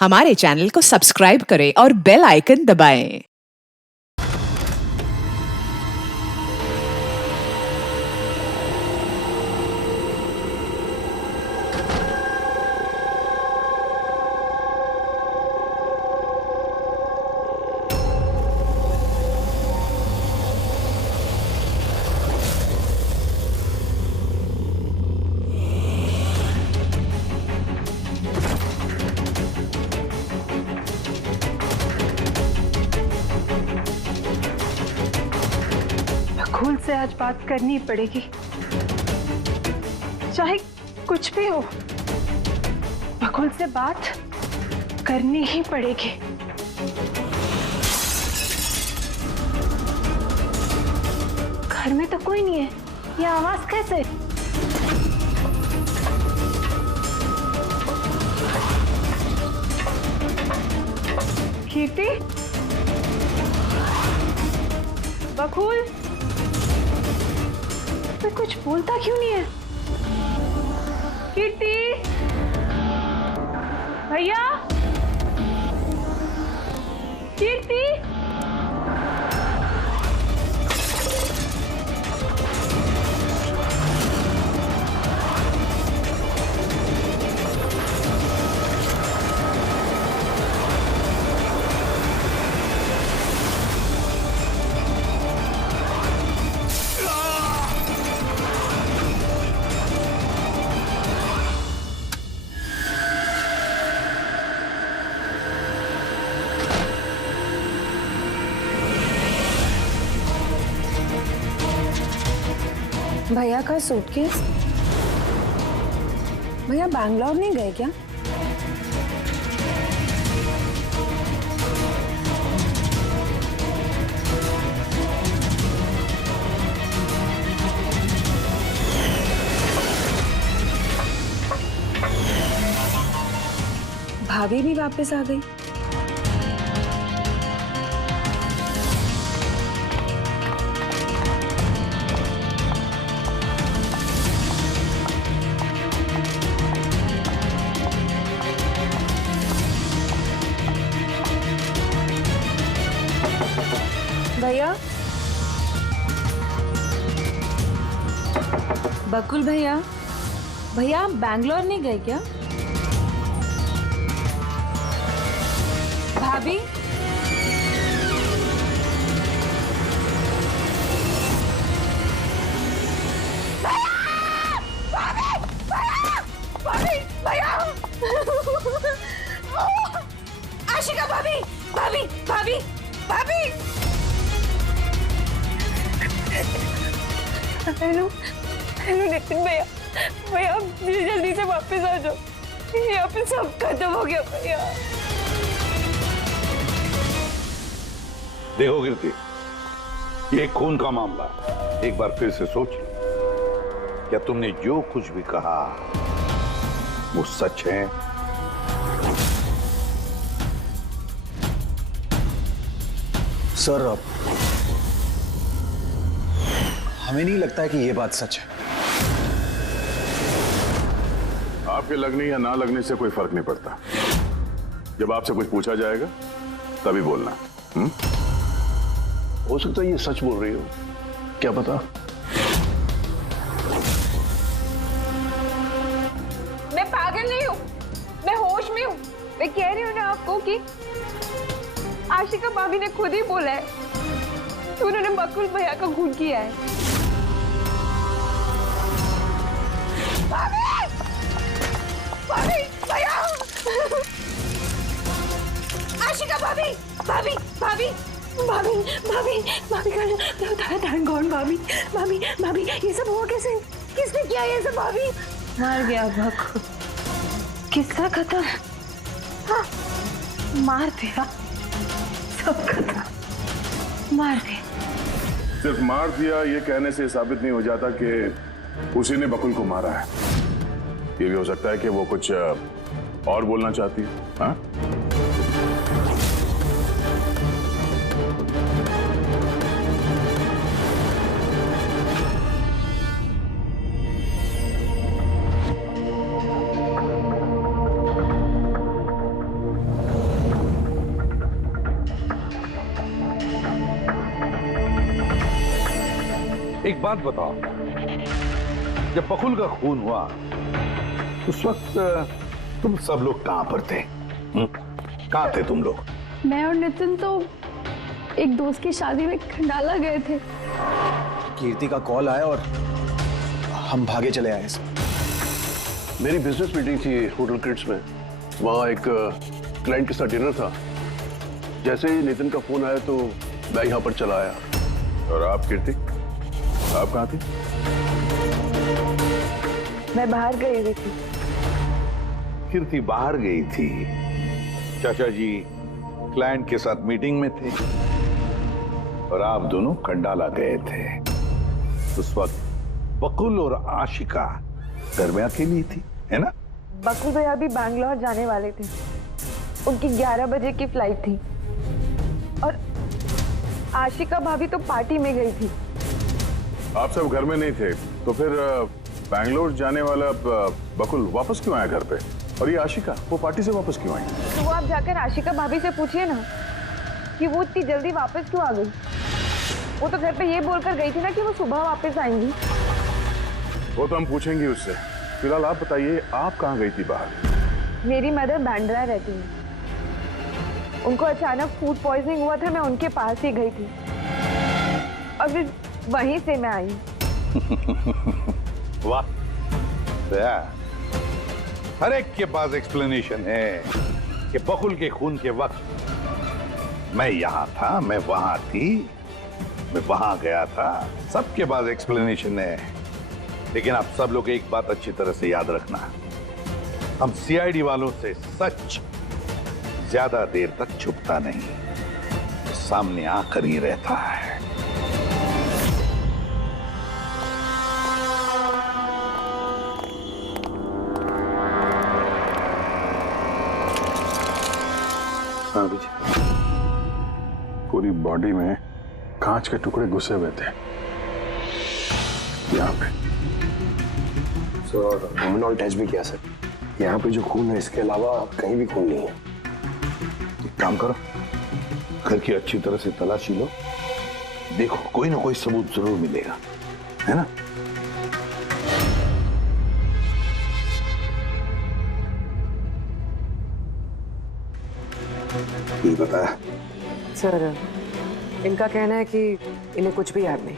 हमारे चैनल को सब्सक्राइब करें और बेल आइकन दबाएं। बकुल से आज बात करनी पड़ेगी, चाहे कुछ भी हो। बकुल से बात करनी ही पड़ेगी। घर में तो कोई नहीं है, ये आवाज कैसे? कीर्ति, बकुल, मैं कुछ बोलता क्यों नहीं है? कीर्ति, भैया, कीर्ति, भैया का सूटकेस। भैया बैंगलोर नहीं गए क्या? भाभी भी वापस आ गई। भैया, बकुल भैया, भैया आप बैंगलोर नहीं गए क्या? भाभी, आशिका भाभी, भाभी, भाभी, भाभी। हेलो, हेलो नितिन भैया, भैया आप जल्दी से वापस आ जाओ। यहाँ पे सब खत्म हो गया भैया। देखो कीर्ति, ये खून का मामला है। एक बार फिर से सोच लो, क्या तुमने जो कुछ भी कहा वो सच है? सर, हमें नहीं लगता है कि ये बात सच है। आपके लगने या ना लगने से कोई फर्क नहीं पड़ता। जब आपसे कुछ पूछा जाएगा तभी बोलना। हो सकता है ये सच बोल रही हो, क्या पता। मैं पागल नहीं हूँ, मैं होश में हूँ। मैं कह रही हूँ ना आपको कि आशिका भाभी ने खुद ही बोला है कि उन्होंने बकुल भैया का खून किया है। भाभी! भाभी! भैया! आशिका भाभी! भाभी! भाभी! भाभी! भाभी! भाभी का थैंक गॉड। भाभी! भाभी! भाभी! ये सब हुआ कैसे? किसने किया ये सब? भाभी मर गया बकुल। किसका खत्म? हाँ, मार दिया, सब खत्म, मार दिया। सिर्फ मार दिया ये कहने से साबित नहीं हो जाता कि उसी ने बकुल को मारा है। ये भी हो सकता है कि वो कुछ और बोलना चाहती है। हाँ? एक बात बताओ, जब बकुल का खून हुआ उस वक्त तुम सब लोग कहां पर थे? कहां थे तुम लोग? मैं और नितिन तो एक दोस्त की शादी में खंडाला गए थे। कीर्ति का कॉल आया और हम भागे चले आए। मेरी बिजनेस मीटिंग थी होटल क्रिट्स में, वहाँ एक क्लाइंट के साथ डिनर था। जैसे ही नितिन का फोन आया तो मैं यहाँ पर चला आया। और आप कीर्ति, आप कहां थे? मैं बाहर गई हुई थी। कीर्ति बाहर गई थी, चाचा जी क्लाइंट के साथ मीटिंग में थे और आप दोनों खंडाला गए थे। उस वक्त बकुल और आशिका घर में अकेली थी, है ना? बकुल भैया भी बैंगलोर जाने वाले थे, उनकी 11 बजे की फ्लाइट थी और आशिका भाभी तो पार्टी में गई थी। आप सब घर में नहीं थे तो फिर बैंगलोर जाने वाला बकुल वापस क्यों आया घर पे? और ये आशिका वो पार्टी से वापस क्यों आई? तो वो आप जाकर आशिका भाभी से पूछिए ना कि वो इतनी जल्दी वापस क्यों आ गई। वो तो घर पे ये बोलकर गई थी ना कि वो सुबह वापस आएंगी। वो तो हम पूछेंगे उससे। फिलहाल आप बताइए, आप कहाँ गई थी बाहर? मेरी मदर बैंड्रा रहती है, उनको अचानक फूड पॉइजनिंग हुआ था, मैं उनके पास ही गई थी और फिर वहीं से मैं आई। वाह, हर एक के पास एक्सप्लेनेशन है कि बकुल के खून के वक्त मैं यहां था, मैं वहां थी, मैं वहां गया था। सबके पास एक्सप्लेनेशन है, लेकिन आप सब लोग एक बात अच्छी तरह से याद रखना, हम सीआईडी वालों से सच ज्यादा देर तक छुपता नहीं, सामने आकर ही रहता है। हाँ जी, पूरी बॉडी में कांच के टुकड़े घुसे हुए थे यहाँ पे। सर लुमिनॉल टेस्ट भी किया सर, यहाँ पे जो खून है इसके अलावा कहीं भी खून नहीं है। एक काम करो, घर की अच्छी तरह से तलाशी लो, देखो कोई ना कोई सबूत जरूर मिलेगा, है ना? ये बताया सर, इनका कहना है कि इन्हें कुछ भी याद नहीं।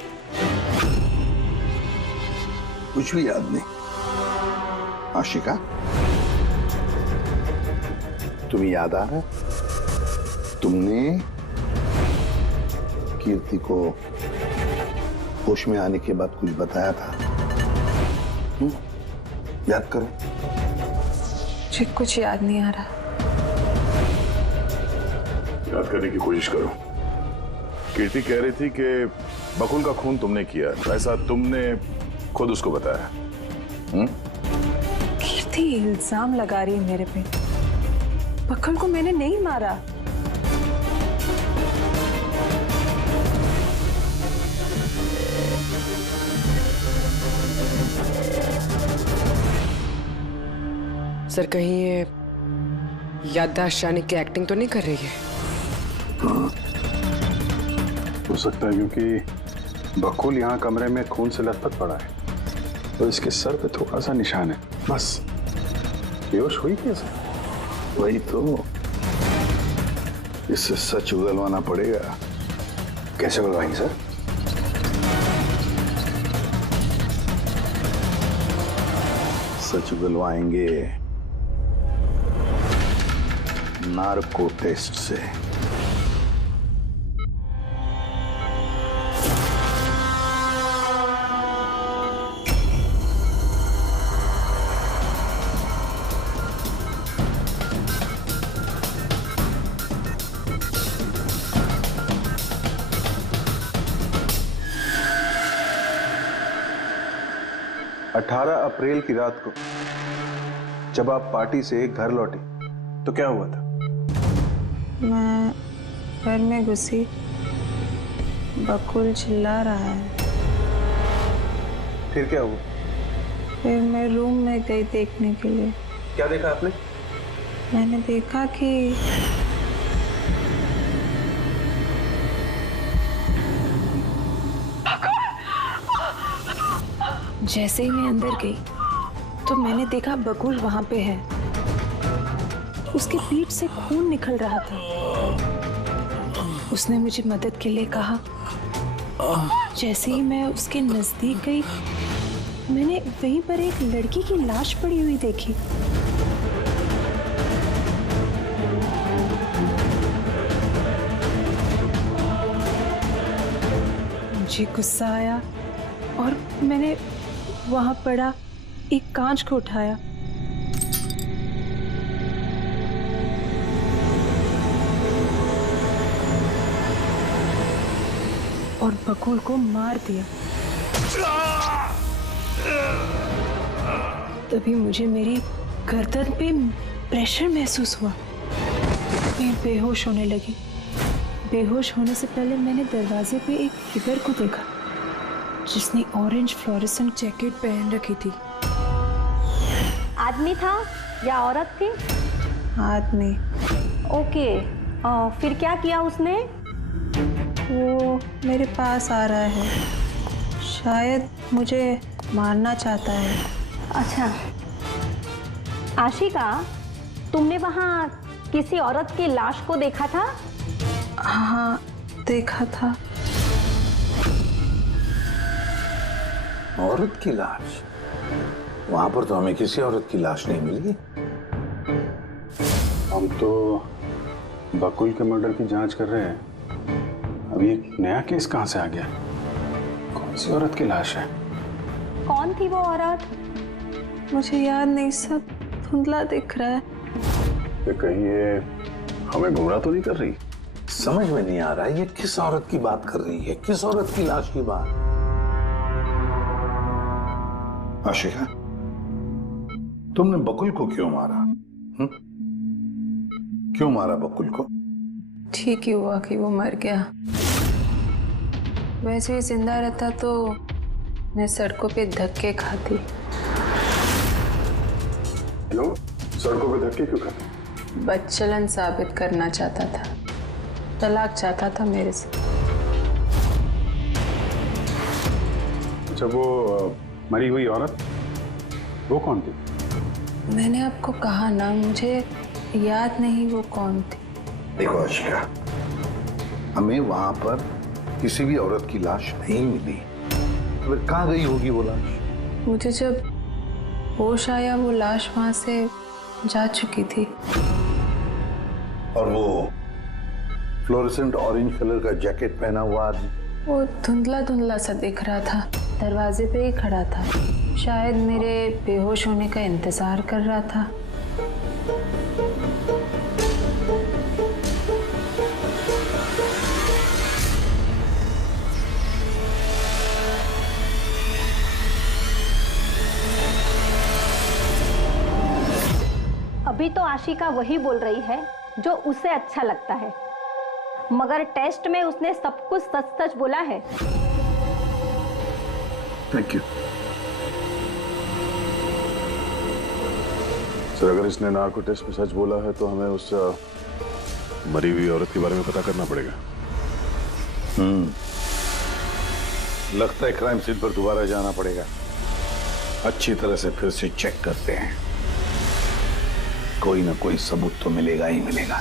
कुछ भी याद नहीं? आशिका, तुम्हें याद आ रहा है तुमने कीर्ति को होश में आने के बाद कुछ बताया था? याद करो। मुझे कुछ याद नहीं आ रहा। याद करने की कोशिश करो। कीर्ति कह रही थी कि बकुल का खून तुमने किया, ऐसा तुमने खुद उसको बताया? कीर्ति इल्जाम लगा रही है मेरे पे। बकुल को मैंने नहीं मारा। सर कहीं ये याददाश्त जाने की एक्टिंग तो नहीं कर रही है? हो सकता है, क्योंकि बकुल यहाँ कमरे में खून से लथपथ पड़ा है तो इसके सर पे थोड़ा सा निशान है, बस। बेहोश हुई कैसे? वही तो, इससे सच उगलवाना पड़ेगा। कैसे उगलवाएंगे सर? सच उगलवाएंगे नार्को टेस्ट से। 18 अप्रैल की रात को जब आप पार्टी से घर लौटी तो क्या हुआ था? मैं घर में घुसी, बकुल चिल्ला रहा है। फिर क्या हुआ? फिर मैं रूम में गई देखने के लिए। क्या देखा आपने? मैंने देखा कि जैसे ही मैं अंदर गई तो मैंने देखा बकुल वहां पे है। उसके पीठ से खून निकल रहा था। उसने मुझे मदद के लिए कहा। जैसे ही मैं उसके नजदीक गई, मैंने वहीं पर एक लड़की की लाश पड़ी हुई देखी। मुझे गुस्सा आया और मैंने वहां पड़ा एक कांच को उठाया। और बकुल को मार दिया। तभी मुझे मेरी गर्दन पे प्रेशर महसूस हुआ। मैं बेहोश होने लगी। बेहोश होने से पहले मैंने दरवाजे पे एक फिगर को देखा जिसने ऑरेंज फ्लोरेसेंट जैकेट पहन रखी थी। आदमी था या औरत थी? आदमी। ओके, फिर क्या किया उसने? वो मेरे पास आ रहा है। शायद मुझे मारना चाहता है। अच्छा आशिका, तुमने वहां किसी औरत की लाश को देखा था? हाँ, देखा था। औरत की लाश? वहां पर तो हमें किसी औरत की लाश नहीं मिली। हम तो बकुल के मर्डर की जांच कर रहे हैं। अभी एक नया केस कहां से आ गया? कौन सी औरत की लाश है? कौन थी वो औरत? मुझे याद नहीं, सब धुंधला दिख रहा है। ये कहीं ये हमें गुमराह तो नहीं कर रही? समझ में नहीं आ रहा है ये किस औरत की बात कर रही है, किस औरत की लाश की बात। आशिका, तुमने बकुल को क्यों मारा? क्यों मारा बकुल को? ठीक ही हुआ कि वो मर गया। वैसे ही जिंदा रहता तो मैं सड़कों पे धक्के खाती। हेलो, सड़कों पे धक्के क्यों खाते? बदचलन साबित करना चाहता था। तलाक चाहता था मेरे से। अच्छा, वो मरी हुई औरत, वो कौन थी? मैंने आपको कहा ना, मुझे याद नहीं वो कौन थी। देखो आशिका, हमें वहां पर किसी भी औरत की लाश नहीं मिली। तो फिर कहाँ गई होगी वो लाश? मुझे जब होश आया वो लाश वहां से जा चुकी थी। और वो फ्लोरेसेंट ऑरेंज कलर का जैकेट पहना हुआ आदमी? वो धुंधला धुंधला सा दिख रहा था। दरवाजे पे ही खड़ा था। शायद मेरे बेहोश होने का इंतजार कर रहा था। अभी तो आशिका वही बोल रही है जो उसे अच्छा लगता है, मगर टेस्ट में उसने सब कुछ सच सच बोला है। Thank you sir. अगर इसने नार्को टेस्ट में सच बोला है तो हमें उस मरी हुई औरत के बारे में पता करना पड़ेगा। लगता है क्राइम सीन पर दोबारा जाना पड़ेगा। अच्छी तरह से फिर से चेक करते हैं। कोई ना कोई सबूत तो मिलेगा ही मिलेगा।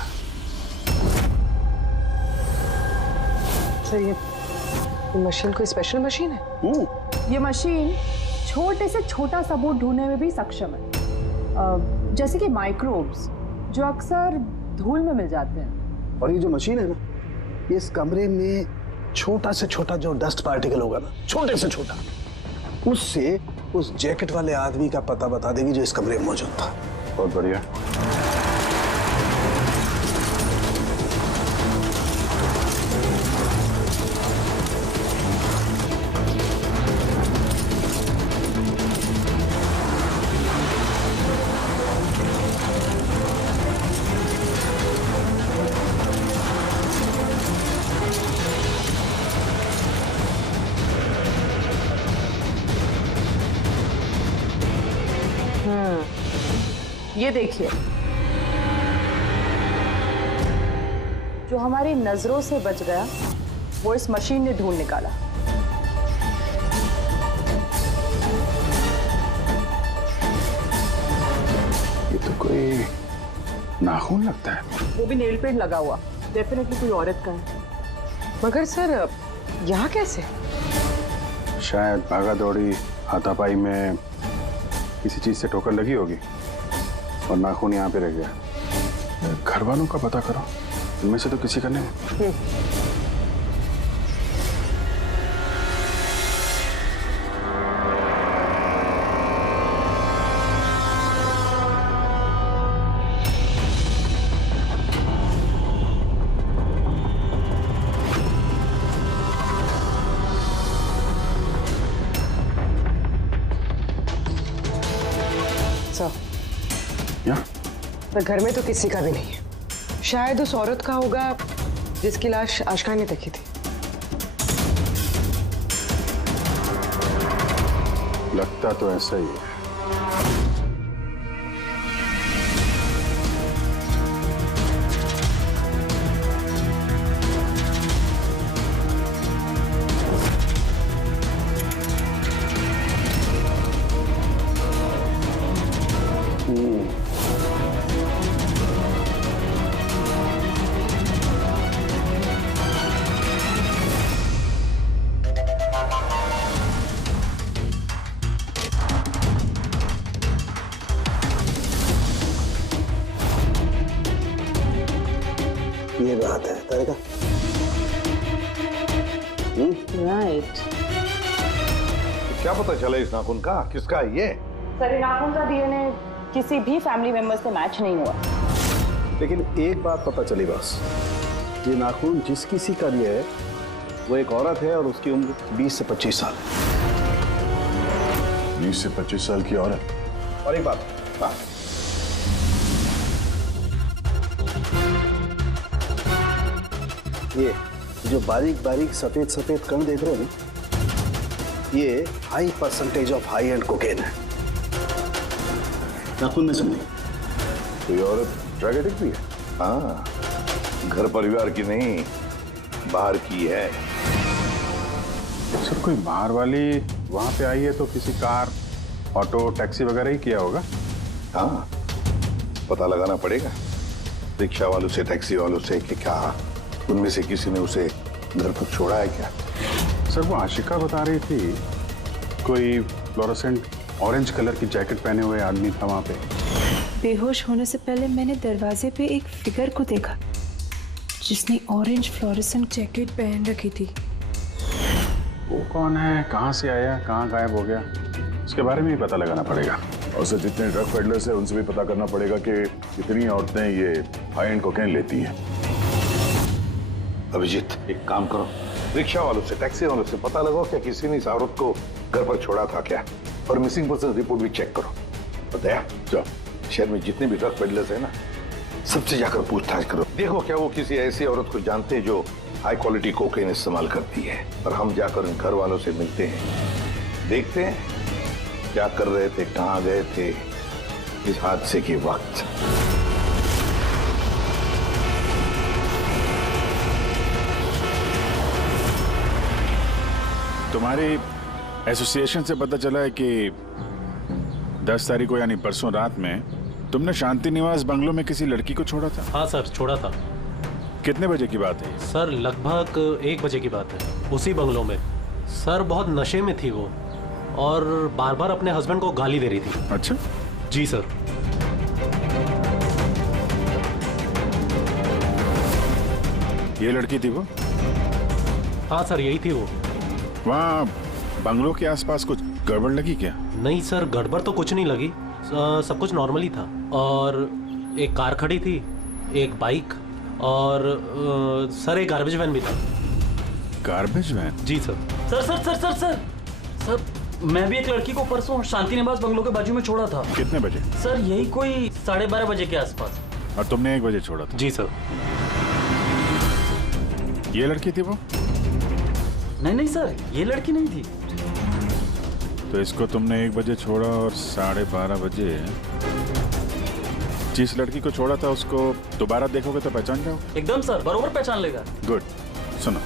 सर, ये मशीन कोई स्पेशल मशीन है? ये मशीन छोटे से छोटा सबूत ढूंढने में भी सक्षम है, जैसे कि माइक्रोब्स जो अक्सर धूल में मिल जाते हैं। और ये जो मशीन है ना, ये इस कमरे में छोटा से छोटा जो डस्ट पार्टिकल होगा ना, छोटे से छोटा, उससे उस जैकेट वाले आदमी का पता बता देगी जो इस कमरे में मौजूद था। बहुत बढ़िया। ये देखिए, जो हमारी नजरों से बच गया वो इस मशीन ने ढूंढ निकाला। कोई नाखून लगता है। वो भी नेल पेंट लगा हुआ, डेफिनेटली कोई औरत का है। मगर सर यहाँ कैसे? शायद भागा दौड़ी हाथापाई में किसी चीज से ठोकर लगी होगी और नाखून यहाँ पे रह गया। घर वालों का पता करो, इनमें से तो किसी का नहीं। पर घर में तो किसी का भी नहीं है। शायद उस औरत का होगा जिसकी लाश आशका ने देखी थी। लगता तो ऐसा ही है। ये बात है तारिका। राइट। क्या पता चला इस नाखून का किसका है ये? सर, ये नाखून का डीएनए किसी भी फैमिली मेंबर से मैच नहीं हुआ। लेकिन एक बात पता चली बस, ये नाखून जिस किसी का भी है वो एक औरत है और उसकी उम्र 20 से 25 साल। 20 से 25 साल की औरत। और एक बात, ये जो बारीक बारीक सफेद सफेद कण देख रहे हो ना, ये high percentage of high and cocaine है। नाखून में सुनिए, कोई औरत ड्रग एडिक्ट भी है? हाँ, घर परिवार की नहीं, बाहर की है। सर, कोई बाहर वाली वहां पे आई है तो किसी कार, ऑटो, टैक्सी वगैरह ही किया होगा। हाँ, पता लगाना पड़ेगा रिक्शा वालों से, टैक्सी वालों से कि क्या उनमें से किसी ने उसे घर पर छोड़ा है क्या। सर, वो आशिका बता रही थी कोई फ्लोरोसेंट ऑरेंज कलर की जैकेट पहने हुए आदमी था वहां पे। बेहोश होने से पहले मैंने दरवाजे पे एक फिगर को देखा जिसने ऑरेंज फ्लोरोसेंट जैकेट पहन रखी थी। वो कौन है, कहाँ से आया, कहाँ गायब हो गया, उसके बारे में भी पता लगाना पड़ेगा। और सर, जितने ड्रग पेडलर्स हैं उनसे भी पता करना पड़ेगा कि कितनी औरतें ये हाई एंड कोकेन लेती हैं। अभिजीत, एक काम करो, रिक्शा वालों से, टैक्सी वालों से पता लगाओ क्या किसी ने इस औरत को घर पर छोड़ा था क्या, और मिसिंग पर्सन रिपोर्ट भी चेक करो। और दया, जाओ शहर में जितने भी ड्रग पेडलर्स हैं ना, सबसे जाकर पूछताछ करो। देखो क्या वो किसी ऐसी औरत को जानते हैं जो हाई क्वालिटी कोकेन इस्तेमाल करती है। और हम जाकर उन घर वालों से मिलते हैं, देखते हैं क्या कर रहे थे, कहाँ गए थे इस हादसे के वक्त। तुम्हारी एसोसिएशन से पता चला है कि 10 तारीख को यानी परसों रात में तुमने शांति निवास बंगलो में किसी लड़की को छोड़ा था। हाँ सर, छोड़ा था। कितने बजे की बात है? सर लगभग 1 बजे की बात है, उसी बंगलो में। सर बहुत नशे में थी वो और बार बार अपने हस्बैंड को गाली दे रही थी। अच्छा जी सर। ये लड़की थी वो? हाँ सर, यही थी वो। वहाँ बंगलो के आसपास कुछ गड़बड़ लगी क्या? नहीं सर, गड़बड़ तो कुछ नहीं लगी, सब कुछ नॉर्मल ही था। और एक कार खड़ी थी, एक बाइक और सर एक गार्बेज वैन भी था। Garbage van? जी sir. Sir sir sir sir sir sir, मैं भी एक लड़की को परसों शांति निवास बंगलो के बाजू में छोड़ा था। कितने बजे? सर यही कोई 12:30 बजे के आसपास। और तुमने 1 बजे छोड़ा था? जी सर। ये लड़की थी वो? नहीं नहीं सर, ये लड़की नहीं थी। तो इसको तुमने 1 बजे छोड़ा और 12:30 बजे जिस लड़की को छोड़ा था उसको दोबारा देखोगे तो पहचान जाओगे? एकदम सर, बरोबर पहचान लेगा। गुड। सुनो,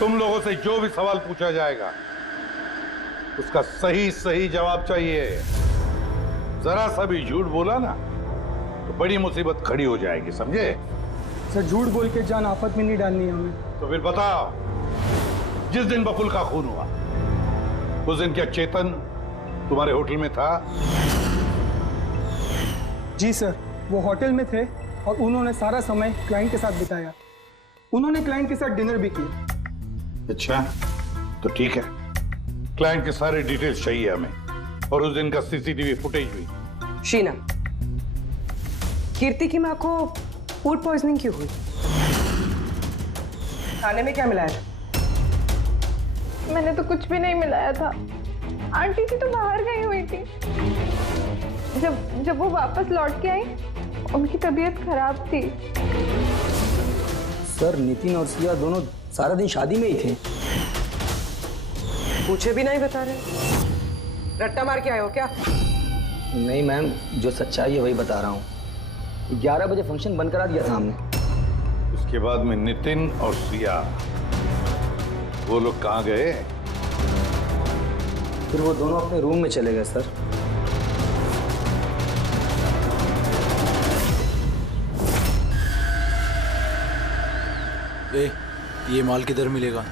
तुम लोगों से जो भी सवाल पूछा जाएगा उसका सही सही जवाब चाहिए। जरा सा भी झूठ बोला ना तो बड़ी मुसीबत खड़ी हो जाएगी, समझे? सर झूठ बोल के जान आफत में नहीं डालनी है हमें। तो फिर बताओ, जिस दिन बकुल का खून हुआ उस दिन क्या चेतन तुम्हारे होटल में था? जी सर, वो होटल में थे और उन्होंने सारा समय क्लाइंट के साथ बिताया। उन्होंने क्लाइंट के साथ डिनर भी किया। अच्छा, तो ठीक है, क्लाइंट के सारे डिटेल्स चाहिए हमें और उस दिन का सीसीटीवी फुटेज भी। शीना, कीर्ति की माँ को फूड पॉइजनिंग क्यों हुई? खाने में क्या मिलाया था? मैंने तो कुछ भी नहीं मिलाया था। आंटी जी तो बाहर गई हुई थी। जब वो वापस लौट के आई उनकी तबीयत खराब थी। सर नितिन और सिया दोनों सारा दिन शादी में ही थे। पूछे भी नहीं बता रहे, रट्टा मार के आए हो क्या? नहीं मैम, जो सच्चाई है वही बता रहा हूँ। 11 बजे फंक्शन बंद करा दिया था हमने। उसके बाद में नितिन और सिया वो लोग कहाँ गए? फिर वो दोनों अपने रूम में चले गए सर। ये माल किधर मिलेगा?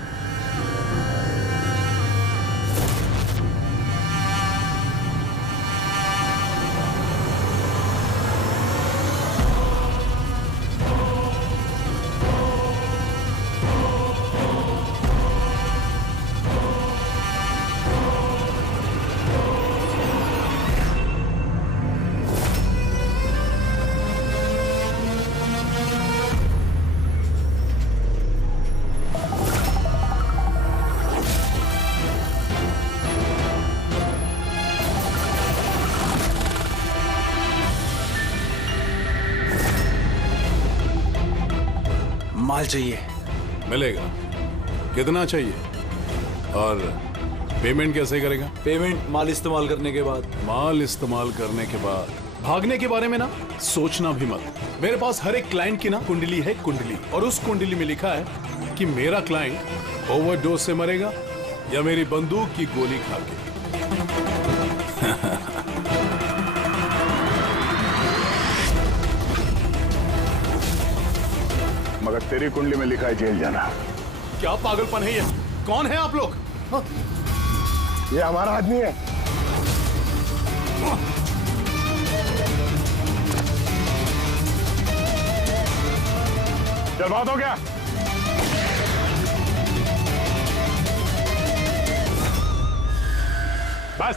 माल चाहिए। मिलेगा। कितना चाहिए और पेमेंट कैसे करेगा? पेमेंट माल इस्तेमाल करने के बाद। माल इस्तेमाल करने के बाद? भागने के बारे में ना सोचना भी मत। मेरे पास हर एक क्लाइंट की ना कुंडली है, कुंडली, और उस कुंडली में लिखा है कि मेरा क्लाइंट ओवरडोज से मरेगा या मेरी बंदूक की गोली खा के। मगर तेरी कुंडली में लिखा है जेल जाना। क्या पागलपन है ये? कौन है आप लोग? ये हमारा आदमी है। चल, बात हो गया। बस।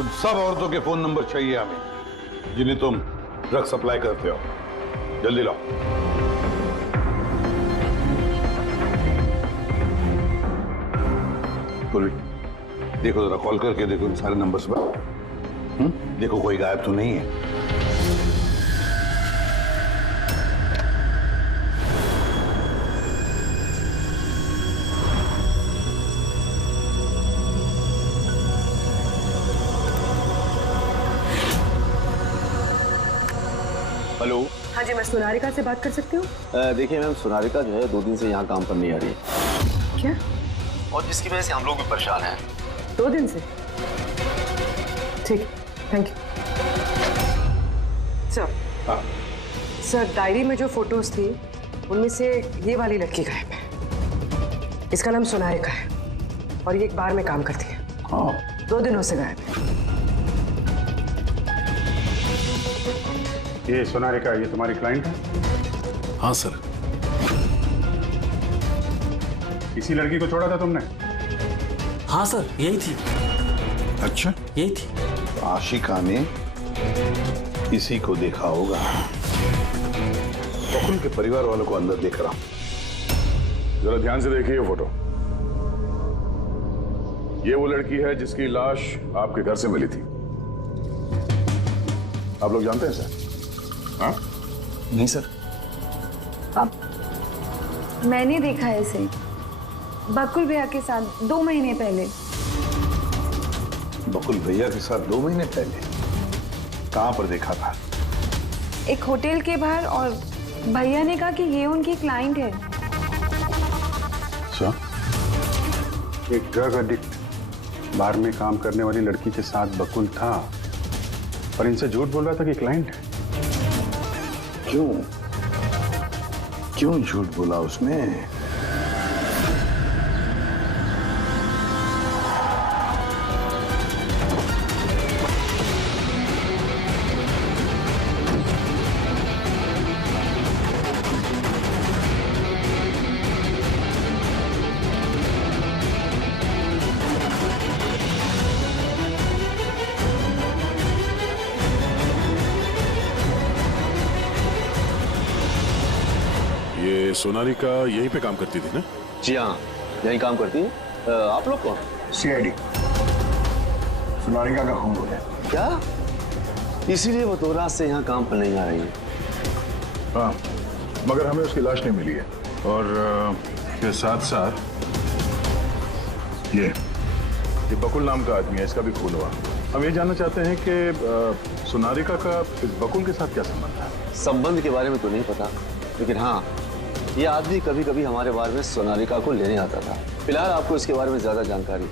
उन सब औरतों के फोन नंबर चाहिए हमें जिन्हें तुम ड्रग सप्लाई करते हो। जल्दी लाओ। देखो जरा, कॉल करके देखो इन सारे नंबर्स पर। देखो कोई गायब तो नहीं है। हेलो। हाँ जी, मैं सोनारिका से बात कर सकती हूँ? देखिए मैम, सोनारिका जो है 2 दिन से यहाँ काम पर नहीं आ रही है। क्या? और जिसकी वजह से हम लोग भी परेशान हैं। 2 दिन से? ठीक, thank you sir. Sir, diary में जो फोटोज थी उनमें से ये वाली लड़की गायब है। इसका नाम सोनारिका है और ये एक बार में काम करती है। 2 दिनों से गायब है। ये सोनारिका, ये तुम्हारी क्लाइंट है? हाँ सर। इसी लड़की को छोड़ा था तुमने? हाँ सर, यही थी। अच्छा, यही थी। आशिका ने इसी को देखा होगा। बकुल के परिवार वालों को अंदर देख रहा हूं। जरा ध्यान से देखिए ये फोटो। ये वो लड़की है जिसकी लाश आपके घर से मिली थी। आप लोग जानते हैं सर? हाँ? नहीं सर। मैंने देखा है इसे बकुल भैया के साथ 2 महीने पहले। बकुल भैया के साथ 2 महीने पहले? कहां पर देखा था? एक होटल के बाहर, और भैया ने कहा कि ये उनकी क्लाइंट है। अच्छा, एक ड्रग एडिक्ट बार में काम करने वाली लड़की के साथ बकुल था, पर इनसे झूठ बोल रहा था कि क्लाइंट है। क्यों झूठ बोला उसने? ये सोनाली का यहीं पे काम करती थी ना? जी हाँ, यहीं काम करती है। आप लोग कौन? सीआईडी। सोनालिका का खून हो गया। क्या? इसीलिए वो 2 रात से यहाँ काम पर नहीं आ रही है। हाँ, मगर हमें उसकी लाश नहीं मिली है। और के साथ साथ ये बकुल नाम का आदमी है, इसका भी खून हुआ। हम ये जानना चाहते हैं कि सोनालिका का इस बकुल के साथ क्या संबंध है? संबंध के बारे में तो नहीं पता, लेकिन हाँ, ये आदमी कभी कभी हमारे बारे में सोनालिका को लेने आता था। फिलहाल आपको इसके बारे में ज्यादा जानकारी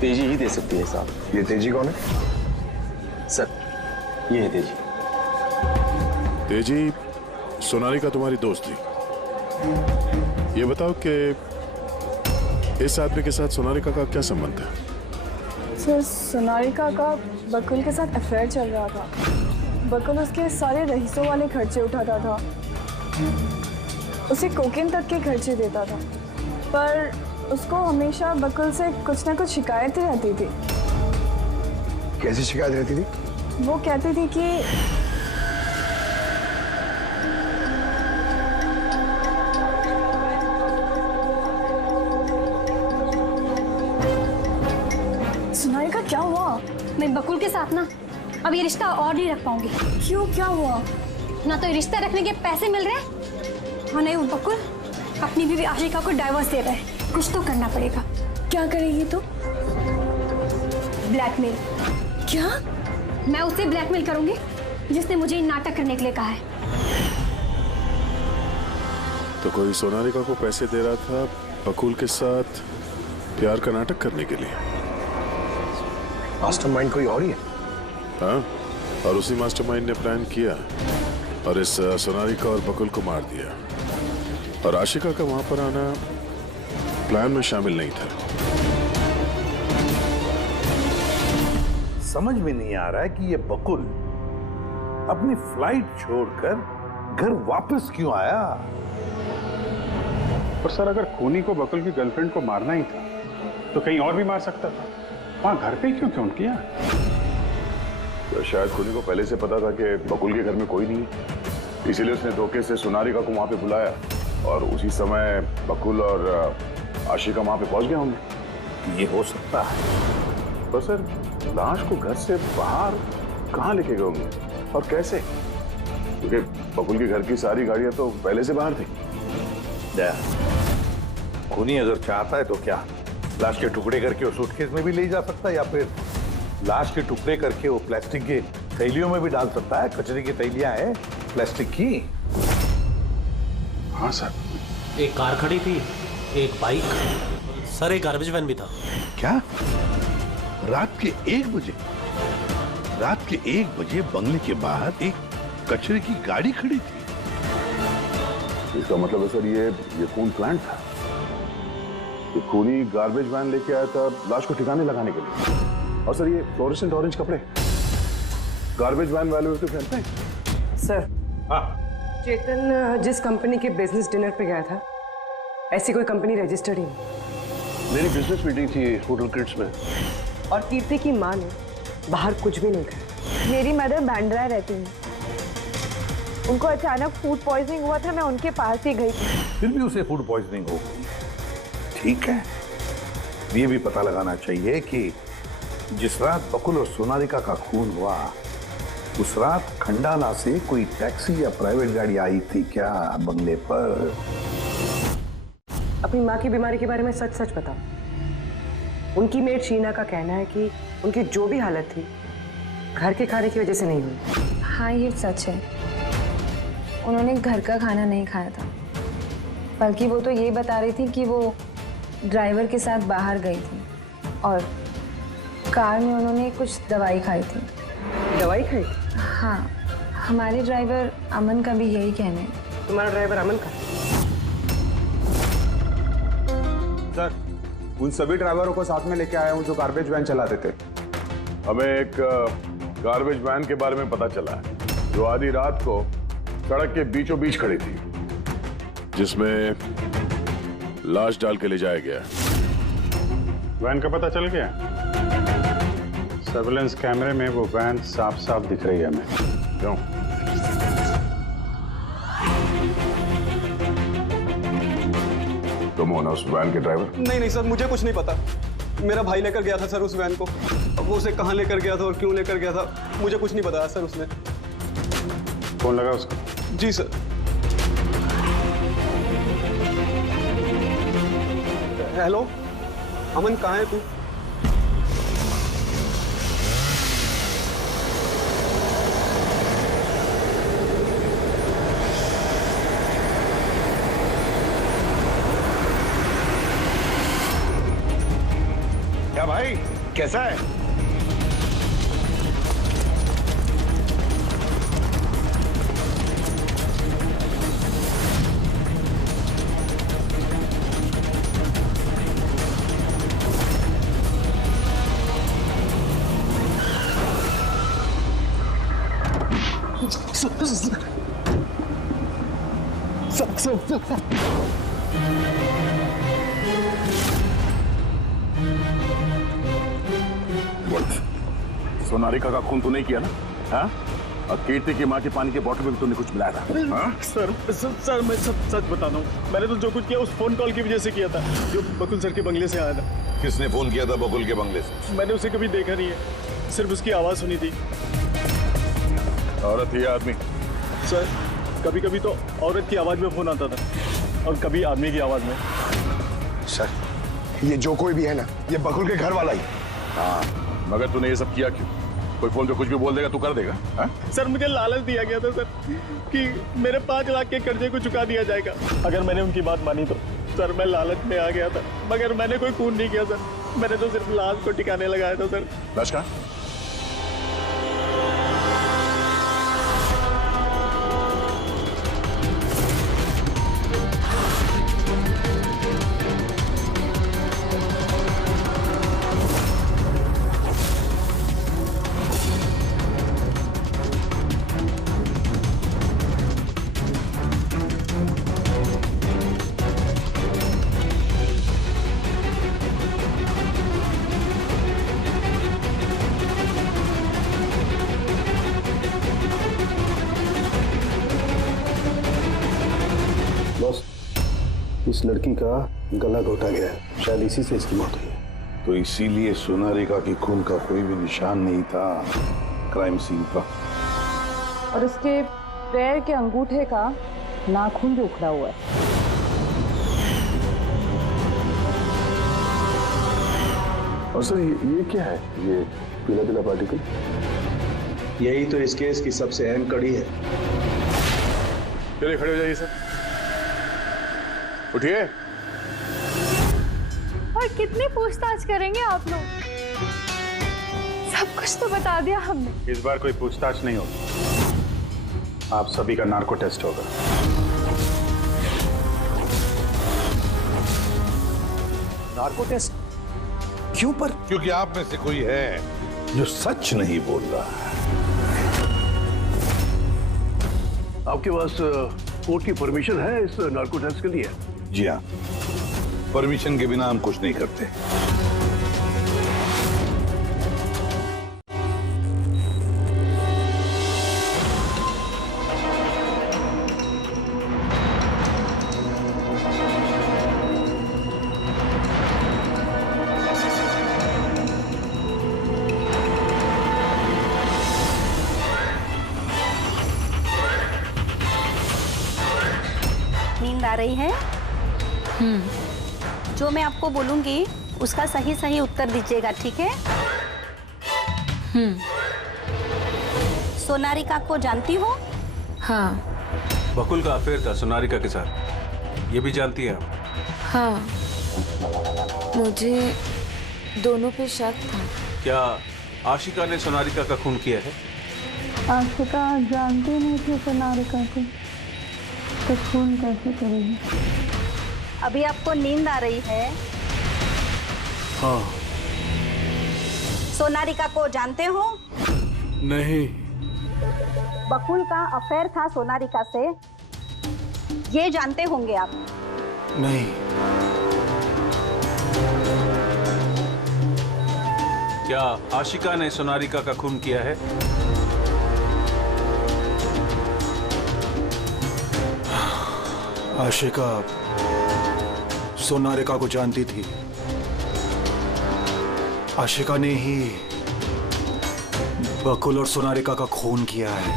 तेजी ही दे सकती है साहब। ये तेजी कौन है? सर, ये है तेजी। तेजी, सोनालिका तुम्हारी दोस्त थी। ये बताओ कि इस आदमी के साथ सोनालिका का क्या संबंध है? सर, सोनालिका का बकुल के साथ अफेयर चल रहा था। बकुल उसके सारे रईसों वाले खर्चे उठाता था, उसे कोकेन तक के खर्चे देता था, पर उसको हमेशा बकुल से कुछ ना कुछ शिकायतें रहती थी। कैसी शिकायत रहती थी? वो कहती थी कि सोनालिका क्या हुआ? मैं बकुल के साथ ना अब ये रिश्ता और नहीं रख पाऊंगी। क्यों, क्या हुआ? ना तो ये रिश्ता रखने के पैसे मिल रहे हैं और नहीं वो बकुल अपनी बीवी आशिका को डाइवोर्स दे रहा है। कुछ तो करना पड़ेगा। क्या करेगी तू? ब्लैकमेल। क्या? मैं उसे ब्लैकमेल करूंगी जिसने मुझे नाटक करने के लिए कहा है। तो कोई सोनालिका को पैसे दे रहा था बकुल के साथ प्यार का नाटक करने के लिए। मास्टरमाइंड कोई और ही है? हाँ, और उसी मास्टरमाइंड ने प्लान किया और इस सोनालिका और बकुल को मार दिया। और आशिका का वहां पर आना प्लान में शामिल नहीं था। समझ में नहीं आ रहा है कि ये बकुल अपनी फ्लाइट छोड़कर घर वापस क्यों आया। पर सर, अगर खूनी को बकुल की गर्लफ्रेंड को मारना ही था तो कहीं और भी मार सकता था। वहां घर पे क्यों किया? तो शायद खूनी को पहले से पता था कि बकुल के घर में कोई नहीं है, इसीलिए उसने धोखे से सोनालिका को वहां पे बुलाया और उसी समय बकुल और आशिका वहां पे पहुंच गए होंगे। ये हो सकता है। तो सर, लाश को घर से बाहर कहाँ लेके गए होंगे और कैसे? क्योंकि बकुल के घर की सारी गाड़ियां तो पहले से बाहर थी। खूनी अगर चाहता है तो क्या लाश के टुकड़े करके वो सूटकेस में भी ले जा सकता है, या फिर लाश के टुकड़े करके वो प्लास्टिक के थैलियों में भी डाल सकता है। कचरे की थैलियां हैं प्लास्टिक की। हाँ सर। एक कार खड़ी थी, एक बाइक, सर एक गार्बेज वैन भी था। क्या? रात के 1 बजे? रात के 1 बजे बंगले के बाहर एक कचरे की गाड़ी खड़ी थी? इसका मतलब है सर ये खून प्लांट था। ये खूनी गार्बेज वैन लेके आया था लाश को ठिकाने लगाने के लिए। और सर, ये फ्लोरेसेंट ऑरेंज कपड़े गार्बेज वैन वाले तो पहनते हैं। सर, चेतन जिस कंपनी के बिजनेस डिनर पे गया था, ऐसी कोई कंपनी रजिस्टर्ड ही नहीं। मेरी बिजनेस मीटिंग थी होटल क्रिट्स में। और कीर्ति की माँ ने बाहर कुछ भी नहीं खाया। मेरी मदर बांद्रा रहती है, उनको अचानक फूड पॉइजनिंग हुआ था, मैं उनके पास ही गई थी। फिर भी उसे फूड पॉइजनिंग हो गई। ठीक है, ये भी पता लगाना चाहिए कि जिस रात बकुल और सोनालिका का खून हुआ, उस रात खंडाला से कोई टैक्सी या प्राइवेट गाड़ी आई थी क्या बंगले पर? अपनी माँ की बीमारी के बारे में सच सच बताओ। उनकी मेड शीना का कहना है कि उनकी जो भी हालत थी घर के खाने की वजह से नहीं हुई। हाँ, ये सच है। उन्होंने घर का खाना नहीं खाया था, बल्कि वो तो ये बता रही थी कि वो ड्राइवर के साथ बाहर गई थी और कार में उन्होंने कुछ दवाई खाई थी। दवाई खाई? हाँ, हमारे ड्राइवर अमन का भी यही कहना है। तुम्हारा ड्राइवर अमन का? सर, उन सभी ड्राइवरों को साथ में लेके आया हूँ जो गार्बेज वैन चलाते थे। हमें एक गार्बेज वैन के बारे में पता चला है जो आधी रात को सड़क के बीचों बीच खड़ी थी, जिसमें लाश डाल के ले जाया गया। वैन का पता चल गया? सर्विलेंस कैमरे में वो वैन साफ साफ दिख रही है हमें। क्यों? तुम हो ना उस वैन के ड्राइवर? नहीं सर, मुझे कुछ नहीं पता। मेरा भाई लेकर गया था सर उस वैन को। अब वो उसे कहाँ लेकर गया था और क्यों लेकर गया था मुझे कुछ नहीं बताया सर उसने। फोन लगा उसको? जी सर। हेलो अमन, कहाँ है तू? क्या भाई, कैसा है? सोनारिका का खून तो नहीं किया ना? हाँ? और कीर्ति की माँ के पानी के बोतल में भी तुमने कुछ मिलाया था? हाँ? सर मैं सच बता रहा हूँ, मैंने तो जो कुछ किया उस फोन कॉल की वजह से किया था जो बकुल सर के बंगले से आया था। किसने फोन किया था बकुल के बंगले से? मैंने उसे कभी देखा नहीं है, सिर्फ उसकी आवाज सुनी थी। औरत ही आदमी? सर कभी कभी तो औरत की आवाज में फोन आता था और कभी आदमी की आवाज में। सर, ये जो कोई भी है ना, ये बकुल के घर वाला ही। हाँ, मगर तूने ये सब किया क्यों? कोई फोन पे कुछ भी बोल देगा तू कर देगा? हाँ? सर मुझे लालच दिया गया था सर कि मेरे 5 लाख के कर्जे को चुका दिया जाएगा अगर मैंने उनकी बात मानी तो। सर मैं लालच में आ गया था, मगर मैंने कोई खून नहीं किया सर, मैंने तो सिर्फ लाश को ठिकाने लगाया था सर। लाश कहाँ? इस लड़की का गला घोटा गया है, शायद इसी से इसकी मौत हुई है। तो इसीलिए सोनारिका की खून का कोई भी निशान नहीं था क्राइम सीन पर। और उसके पैर के अंगूठे का नाखून भी उखड़ा हुआ है। और सर ये क्या है? ये पीला पीला पार्टिकल? यही तो इस केस की सबसे अहम कड़ी है। चलिए खड़े हो जाइए सर, उठिए। और कितनी पूछताछ करेंगे आप लोग? सब कुछ तो बता दिया हमने। इस बार कोई पूछताछ नहीं होगी, आप सभी का नार्को टेस्ट होगा। नार्को टेस्ट क्यों पर? क्योंकि आप में से कोई है जो सच नहीं बोल रहा है। आपके पास कोर्ट की परमिशन है इस नार्को टेस्ट के लिए? जी हाँ, परमिशन के बिना हम कुछ नहीं करते। नींद आ रही है? जो मैं आपको बोलूंगी उसका सही सही उत्तर दीजिएगा, ठीक है? सोनारिका को जानती हो? हाँ। बकुल का अफेयर था सोनारिका के साथ, ये भी जानती है? हाँ, मुझे दोनों पे शक था। क्या आशिका ने सोनारिका का खून किया है? आशिका जानती नहीं थी सोनारिका को, तो खून कैसे करेगी? अभी आपको नींद आ रही है? हाँ। सोनारिका को जानते हो? नहीं। बकुल का अफेयर था सोनारिका से, ये जानते होंगे आप? नहीं। क्या आशिका ने सोनारिका का खून किया है? आशिका सोनारिका को जानती थी। आशिका ने ही बकुल और सोनारिका का खून किया है।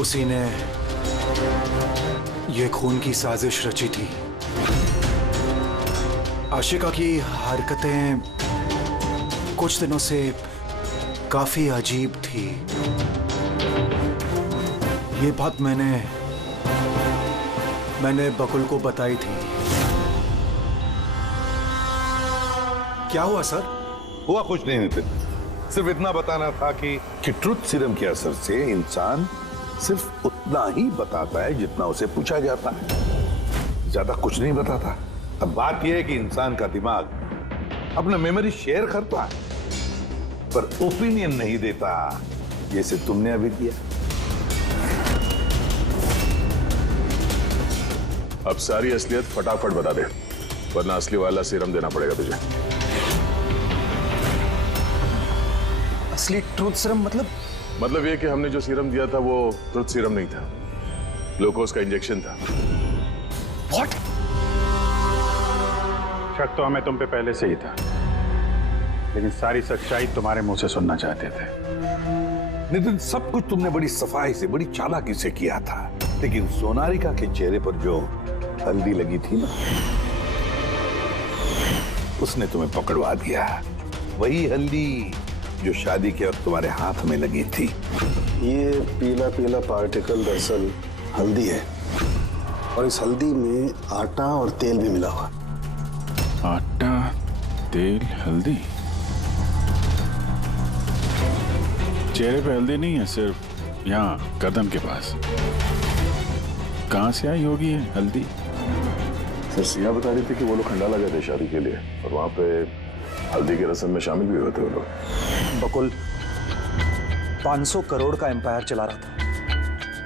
उसी ने यह खून की साजिश रची थी। आशिका की हरकतें कुछ दिनों से काफी अजीब थी। ये बात मैंने बकुल को बताई थी। क्या हुआ सर? हुआ कुछ नहीं नितिन, सिर्फ इतना बताना था कि ट्रुथ सीरम के असर से इंसान सिर्फ उतना ही बताता है जितना उसे पूछा जाता है, ज्यादा कुछ नहीं बताता। अब बात यह है कि इंसान का दिमाग अपना मेमोरी शेयर करता है पर ओपिनियन नहीं देता, जैसे तुमने अभी दिया। अब सारी असलियत फटाफट बता दे, वरना असली वाला सीरम देना पड़ेगा तुझे। असली ट्रूथ सीरम मतलब ये कि हमने जो सीरम दिया था वो ट्रूथ सीरम नहीं था, ग्लूकोज का इंजेक्शन था। What? शक तो हमें तुम पे पहले से ही था, लेकिन सारी सच्चाई तुम्हारे मुंह से सुनना चाहते थे। नितिन, सब कुछ तुमने बड़ी सफाई से, बड़ी चालाकी से किया था, लेकिन सोनारिका के चेहरे पर जो हल्दी लगी थी ना, उसने तुम्हें पकड़वा दिया। वही हल्दी जो शादी के वक्त तुम्हारे हाथ में लगी थी। ये पीला पीला पार्टिकल दरअसल हल्दी है, और इस हल्दी में आटा और तेल भी मिला हुआ। आटा, तेल, हल्दी। चेहरे पे हल्दी नहीं है, सिर्फ यहाँ कदम के पास। कहाँ से आई होगी ये हल्दी? सर, सिया बता रही थी कि वो लोग खंडाला गए थे शादी के लिए, और वहां पे हल्दी के रस्म में शामिल भी हुए थे वो लोग। बकुल 500 करोड़ का एम्पायर चला रहा था,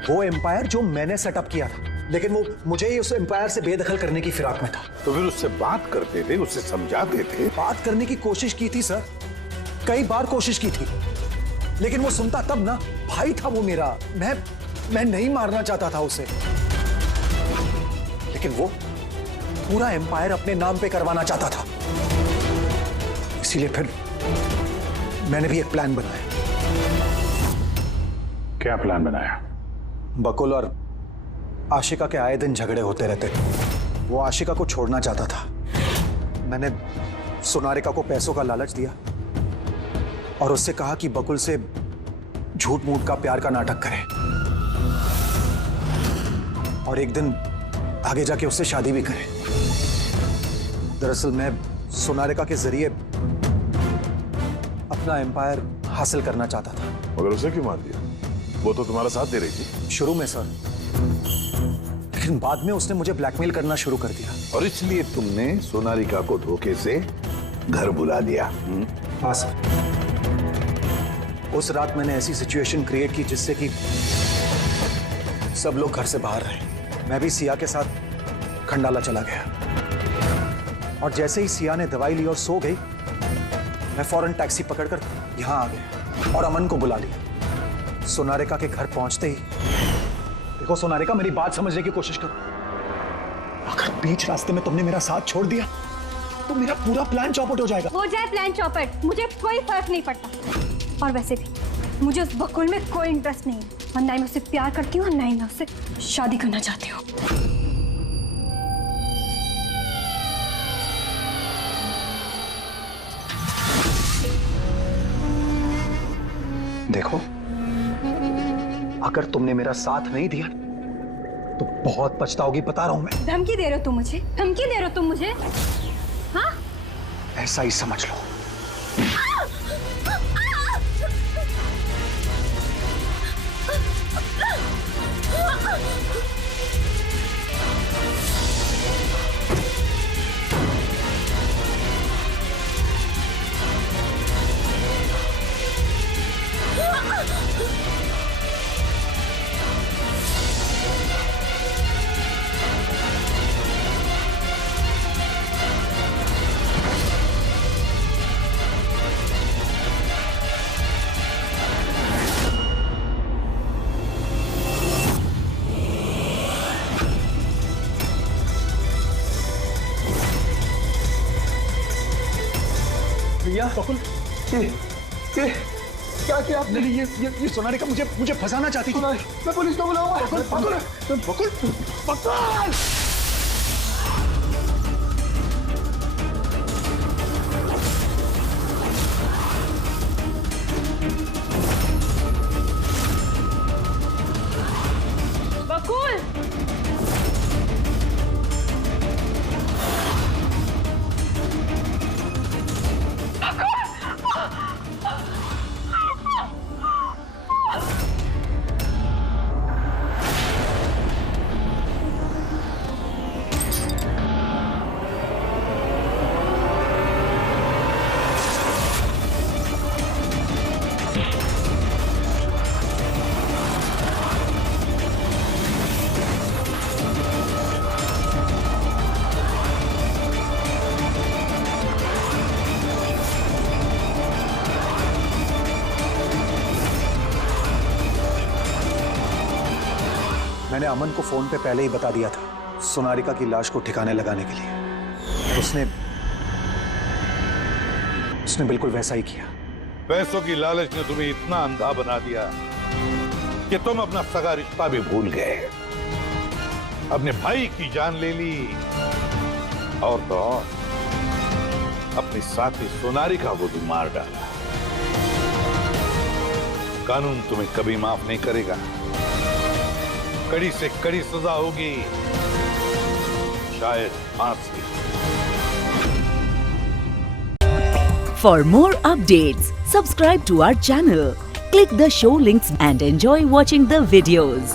वो एम्पायर जो मैंने सेटअप किया था, लेकिन वो मुझे ही उस एम्पायर से बेदखल करने की फिराक में था। तो फिर उससे बात करते थे, उससे समझाते थे। बात करने की कोशिश की थी सर, कई बार कोशिश की थी, लेकिन वो सुनता तब ना। भाई था वो मेरा, मैं नहीं मारना चाहता था उसे, लेकिन वो पूरा एम्पायर अपने नाम पे करवाना चाहता था। इसीलिए फिर मैंने भी एक प्लान बनाया। क्या प्लान बनाया? बकुल और आशिका के आए दिन झगड़े होते रहते थे। वो आशिका को छोड़ना चाहता था। मैंने सोनारिका को पैसों का लालच दिया और उससे कहा कि बकुल से झूठ मूठ का प्यार का नाटक करे, और एक दिन आगे जाके उससे शादी भी करे। दरअसल मैं सोनारिका के जरिए अपना एम्पायर हासिल करना चाहता था। मगर उसे क्यों मार दिया? वो तो तुम्हारा साथ दे रही थी। शुरू में सर, लेकिन बाद में उसने मुझे ब्लैकमेल करना शुरू कर दिया। और इसलिए तुमने सोनारिका को धोखे से घर बुला लिया। हाँ सर, उस रात मैंने ऐसी सिचुएशन क्रिएट की जिससे कि सब लोग घर से बाहर रहे। मैं भी सिया के साथ खंडाला चला गया, और जैसे ही सिया ने दवाई ली और सो गई, मैं फौरन टैक्सी पकड़कर यहां आ गया और अमन को बुला लिया। सोनारिका के घर पहुंचते ही, देखो सोनारिका, मेरी बात समझने की कोशिश करो। अगर बीच रास्ते में तुमने मेरा साथ छोड़ दिया तो मेरा पूरा प्लान चौपट हो जाएगा। हो जाए प्लान चौपट, मुझे कोई फर्क नहीं पड़ता। और वैसे भी मुझे उस बकुल में कोई इंटरेस्ट नहीं है, और ना ही मैं उससे प्यार करती हूँ और ना ही मैं उससे शादी करना चाहती हूँ। देखो, अगर तुमने मेरा साथ नहीं दिया तो बहुत पछताओगी, बता रहा हूं मैं। धमकी दे रहे हो तुम मुझे? धमकी दे रहे हो तुम मुझे? हाँ, ऐसा ही समझ लो। भैया बकुल, ये क्या किया आपने? ये सोनालिका मुझे फंसाना चाहती थी। मैं पुलिस को बुलाऊंगा। बकुल, बकुल, बकुल। बकुल, मैंने अमन को फोन पे पहले ही बता दिया था सोनालिका की लाश को ठिकाने लगाने के लिए। उसने बिल्कुल वैसा ही किया। पैसों की लालच ने तुम्हें इतना अंधा बना दिया कि तुम अपना सगा रिश्ता भी भूल गए, अपने भाई की जान ले ली और तो और अपनी साथी सोनालिका को भी मार डाला। कानून तुम्हें कभी माफ नहीं करेगा, कड़ी से कड़ी सजा होगी, शायद फांसी। For more updates, subscribe to our channel, click the show links and enjoy watching the videos.